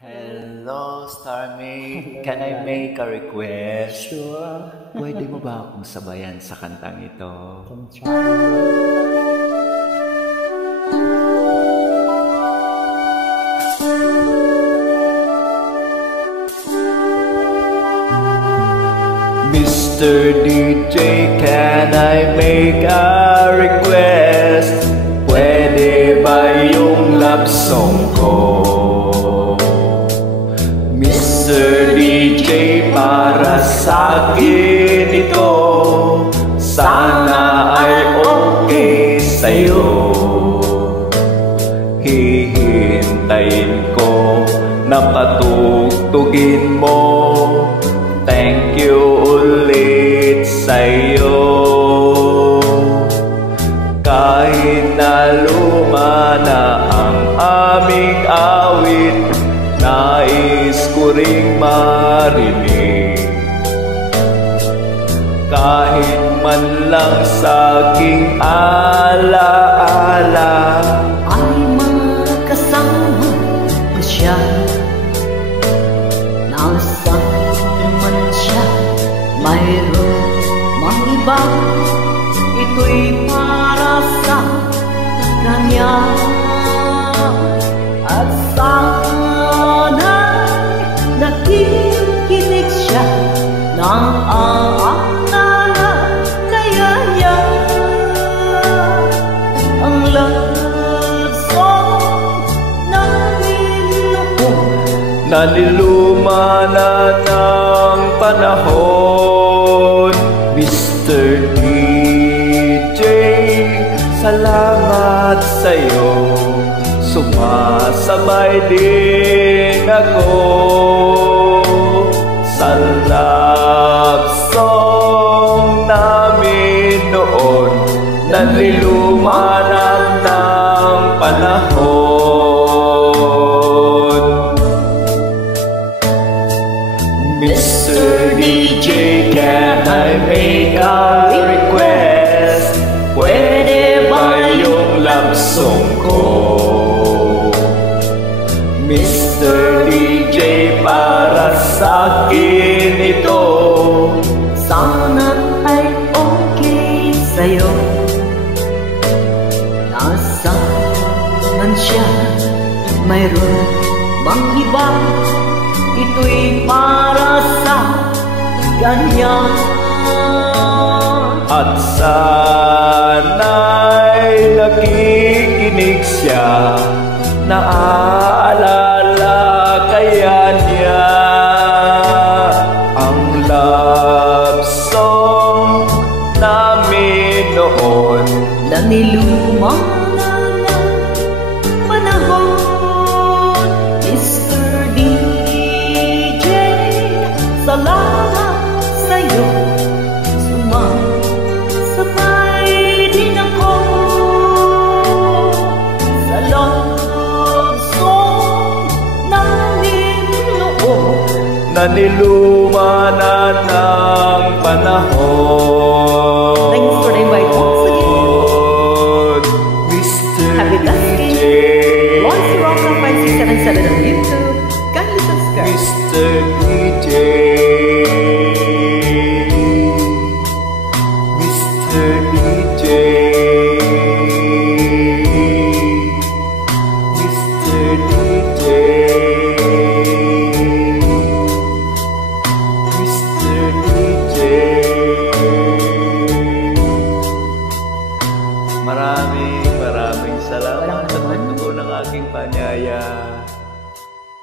Hello, Starmate. Can I make a request? Sure. Pwede mo ba akong sabayan sa kantang ito? Mr. DJ, can I make a request? Pwede ba yung love song ko? Mr. DJ, para sa akin ito, sana ay okay sa'yo. Hihintayin ko na patugtugin mo. Thank you ulit sa'yo. Kahit na luma na ang aming awit, nais ko ring marinig. Kahit man lang sa aking alaala, ay makasama ko siya. Nasaan man siya, mayroon mang iba, ito'y para sa kanya. At nakikinig siya ng aalala, kaya niya ang love song na naliluma na ng panahon. Mr. DJ, salamat sa'yo. Sumasabay din ako sa love song namin noon. Naliluma na ng panahon. Mr. DJ, can I make a request? Pwede ba yung love song ko? Mr. DJ, para sa akin ito, sana ay okay sa'yo. Nasaan man siya, mayroon bang iba, ito'y para sa kanya. at sana'y nakikinig siya, naaalala kaya niya ang love song namin noon. Naniluma na ng panahon, Mr. DJ, salamat sa'yo. Sumasabay din ako sa love song namin noon. Naniluma na ng panahon. Thanks for the invite once again. Mr. Happy Dusky. DJ, Voice Rocker 5677 on YouTube. Kindly subscribe. Mr. DJ, Mr. DJ, Mr. DJ, Mr. DJ. Maraming salamat sa pagtugon ng aking panyaya.